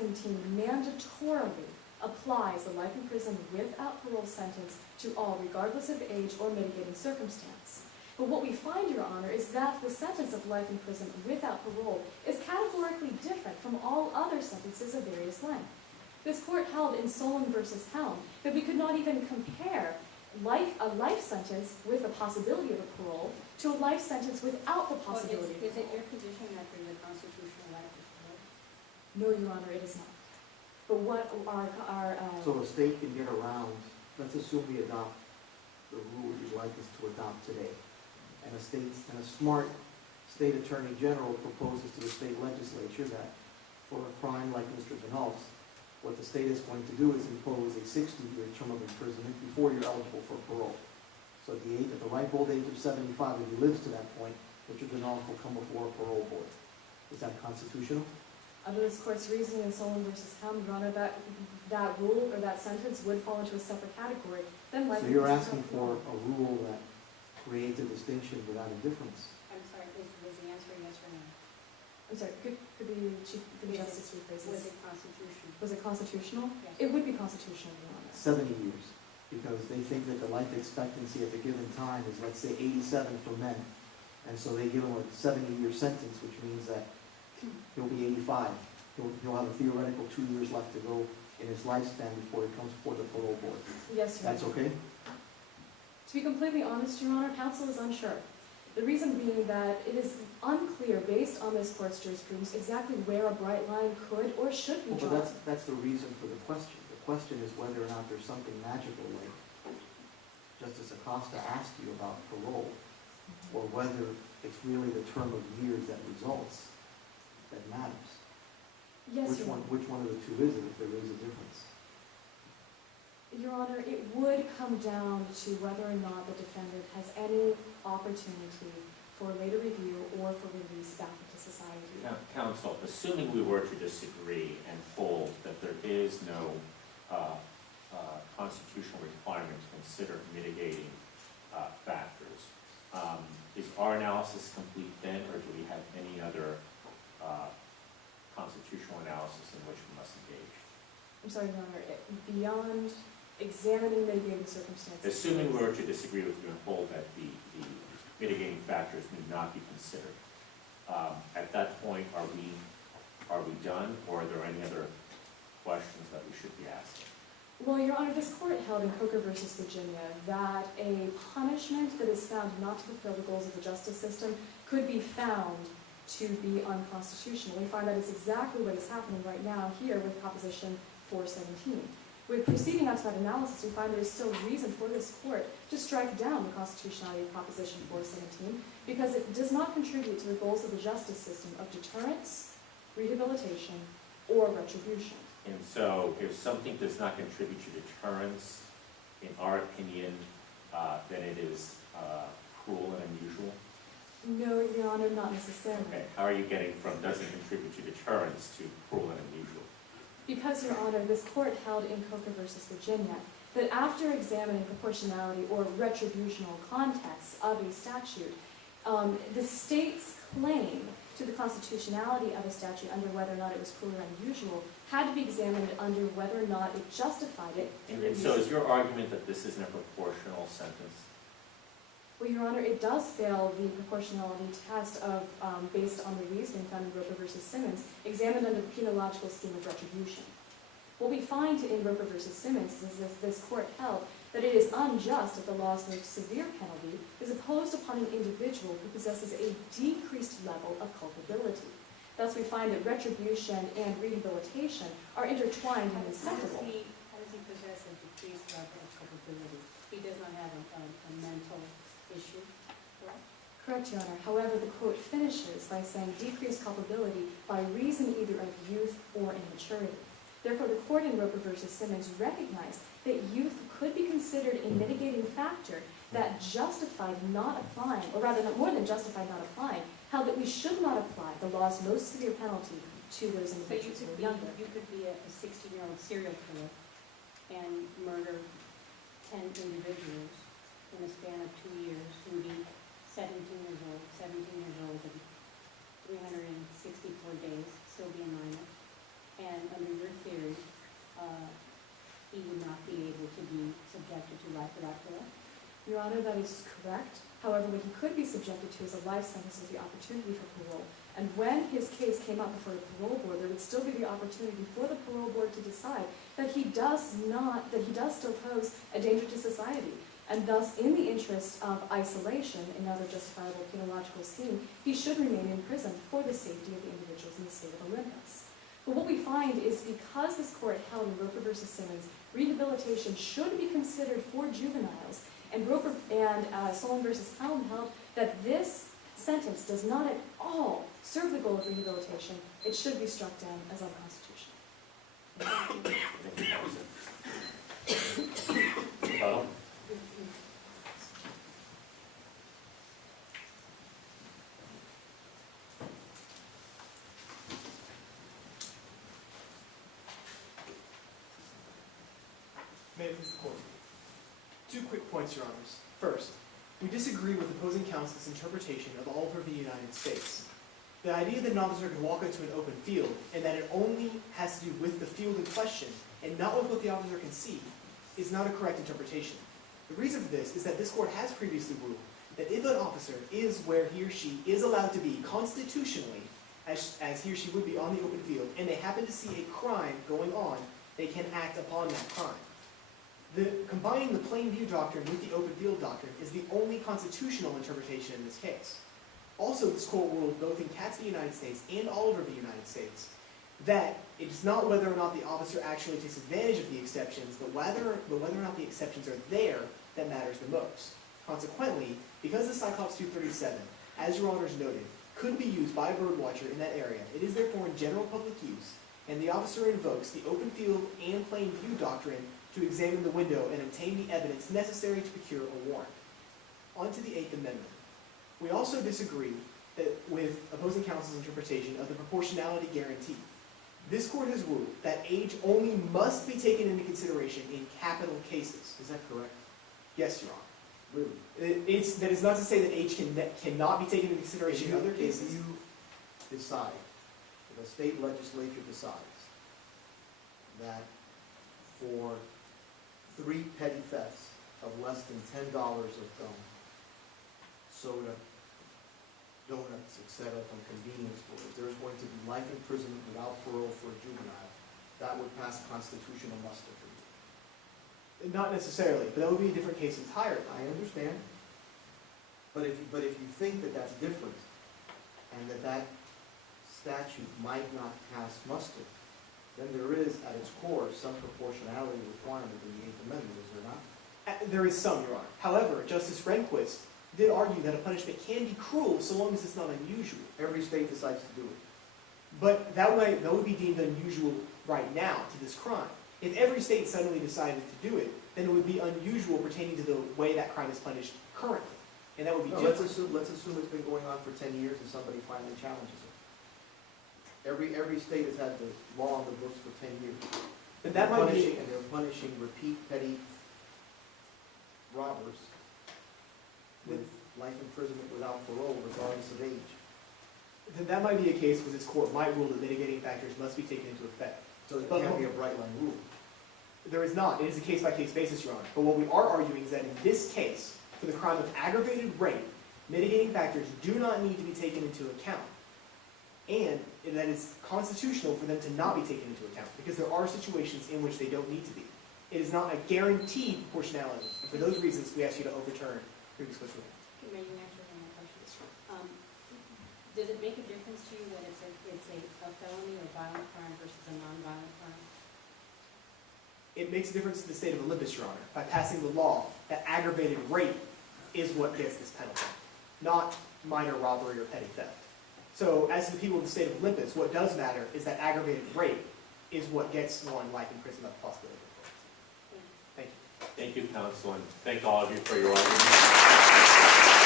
17 mandatorily applies the life in prison without parole sentence to all, regardless of age or mitigating circumstance. But what we find, Your Honor, is that the sentence of life in prison without parole is categorically different from all other sentences of various length. This court held in Solon versus Helm that we could not even compare a life sentence with the possibility of a parole to a life sentence without the possibility of parole. Is it your position that there's a constitutional right to parole? No, Your Honor, it is not. But what our So a state can get around, let's assume we adopt the rule you'd like us to adopt today. And a smart state attorney general proposes to the state legislature that for a crime like Mr. DeNolf's, what the state is going to do is impose a 60-year term of imprisonment before you're eligible for parole. So at the ripe old age of 75, if he lives to that point, Mr. DeNolf will come before a parole board. Is that constitutional? Under this court's reasoning in Solon versus Helm, Your Honor, that rule or that sentence would fall into a separate category. Then life So in you're prison asking without for a rule that creates a distinction without a difference. I'm sorry, was the answer yes or no? I'm sorry, could the Justice rephrase Was this? it constitutional? Was it constitutional? Yes. It would be constitutional, Your Honor. 70 years, because they think that the life expectancy at the given time is, let's say, 87 for men. And so they give him a 70-year sentence, which means that he'll be 85. He'll have a theoretical 2 years left to go in his lifespan before he comes before the parole board. Yes, Your Honor. That's okay? To be completely honest, Your Honor, counsel is unsure. The reason being that it is unclear, based on this court's jurisprudence, exactly where a bright line could or should be drawn. Well, that's the reason for the question. The question is whether or not there's something magical like Justice Acosta asked you about parole, or whether it's really the term of years that results that matters. Yes, Your Honor. Which one of the two is it, if there is a difference? Your Honor, it would come down to whether or not the defendant has any opportunity for later review or for release back into society. Now, counsel, assuming we were to disagree and hold that there is no constitutional requirement to consider mitigating factors, is our analysis complete then, or do we have any other constitutional analysis in which we must engage? I'm sorry, Your Honor, beyond examining mitigating circumstances. Assuming we were to disagree with you and hold that the mitigating factors need not be considered, at that point, are we done, or are there any other questions that we should be asking? Well, Your Honor, this court held in Coker v. Virginia that a punishment that is found not to fulfill the goals of the justice system could be found to be unconstitutional. We find that is exactly what is happening right now here with Proposition 417. With proceeding on to that analysis, we find there is still reason for this court to strike down the constitutionality of Proposition 417 because it does not contribute to the goals of the justice system of deterrence, rehabilitation, or retribution. And so, if something does not contribute to deterrence, in our opinion, then it is cruel and unusual? No, Your Honor, not necessarily. Okay, how are you getting from doesn't contribute to deterrence to cruel and unusual? Because, Your Honor, this court held in Coker v. Virginia that after examining proportionality or retributional context of a statute, the state's claim to the constitutionality of a statute under whether or not it was cruel or unusual had to be examined under whether or not it justified it. And so is your argument that this isn't a proportional sentence? Well, Your Honor, it does fail the proportionality test of, based on the reasoning found in Roper v. Simmons, examined under the penological scheme of retribution. What we find in Roper v. Simmons is that this court held that it is unjust if the law's most severe penalty is imposed upon an individual who possesses a decreased level of culpability. Thus, we find that retribution and rehabilitation are intertwined and inseparable. How does he possess a decreased level of culpability? He does not have a mental issue, correct? Correct, Your Honor. However, the quote finishes by saying decreased culpability by reason either of youth or immaturity. Therefore, the court in Roper v. Simmons recognized that youth could be considered a mitigating factor that justified not applying, or rather, more than justified not applying, held that we should not apply the law's most severe penalty to those individuals who are younger. You could be a 16-year-old serial killer and murder 10 individuals in a span of 2 years, who would be 17 years old, and 364 days, still be a minor. And under your theory, he would not be able to be subjected to life without parole? Your Honor, that is correct. However, what he could be subjected to is a life sentence with the opportunity for parole. And when his case came up before the parole board, there would still be the opportunity for the parole board to decide that he does still pose a danger to society. And thus, in the interest of isolation, another justifiable penological scheme, he should remain in prison for the safety of the individuals in the state of Olympus. But what we find is because this court held in Roper v. Simmons, rehabilitation should be considered for juveniles, and Solon v. Helm held that this sentence does not at all serve the goal of rehabilitation, it should be struck down as unconstitutional. Thank you, Counsel. May it please the court. 2 quick points, Your Honors. First, we disagree with opposing counsel's interpretation of Oliver v. United States. The idea that an officer can walk into an open field and that it only has to do with the field in question and not with what the officer can see is not a correct interpretation. The reason for this is that this court has previously ruled that if an officer is where he or she is allowed to be constitutionally, as he or she would be on the open field, and they happen to see a crime going on, they can act upon that crime. Combining the plain view doctrine with the open field doctrine is the only constitutional interpretation in this case. Also, this court ruled both in Katz v. United States and Oliver v. United States that it is not whether or not the officer actually takes advantage of the exceptions, but whether or not the exceptions are there that matters the most. Consequently, because the Cyclops 237, as Your Honors noted, could be used by a birdwatcher in that area, it is therefore in general public use, and the officer invokes the open field and plain view doctrine to examine the window and obtain the evidence necessary to procure a warrant. On to the Eighth Amendment. We also disagree with opposing counsel's interpretation of the proportionality guarantee. This court has ruled that age only must be taken into consideration in capital cases. Is that correct? Yes, Your Honor. Really? That is not to say that age cannot be taken into consideration in other cases. If you decide, if a state legislature decides that for 3 petty thefts of less than $10 of gum, soda, donuts, etc., from convenience stores, there's going to be life imprisonment without parole for a juvenile, that would pass constitutional muster for you. Not necessarily, but that would be a different case entirely. I understand. But if you think that that's different, and that statute might not pass muster, then there is, at its core, some proportionality requirement in the Eighth Amendment, is there not? There is some, Your Honor. However, Justice Rehnquist did argue that a punishment can be cruel so long as it's not unusual. Every state decides to do it. But that would be deemed unusual right now to this crime. If every state suddenly decided to do it, then it would be unusual pertaining to the way that crime is punished currently. And that would be different. Let's assume it's been going on for 10 years and somebody finally challenges it. Every state has had the law on the books for 10 years. But that might be... And they're punishing repeat petty robbers with life imprisonment without parole, regardless of age. Then that might be a case where this court might rule that mitigating factors must be taken into effect. So it can't be a bright line rule. There is not. It is a case-by-case basis, Your Honor. But what we are arguing is that in this case, for the crime of aggravated rape, mitigating factors do not need to be taken into account. And that it's constitutional for them to not be taken into account, because there are situations in which they don't need to be. It is not a guaranteed proportionality. And for those reasons, we ask you to overturn previous question. May you answer one more question? Does it make a difference to you that it's a felony or violent crime versus a non-violent crime? It makes a difference to the state of Olympus, Your Honor, by passing the law that aggravated rape is what gets this penalty, not minor robbery or petty theft. So as to the people of the state of Olympus, what does matter is that aggravated rape is what gets one life imprisonment possibility. Thank you. Thank you, counsel, and thank all of you for your arguments.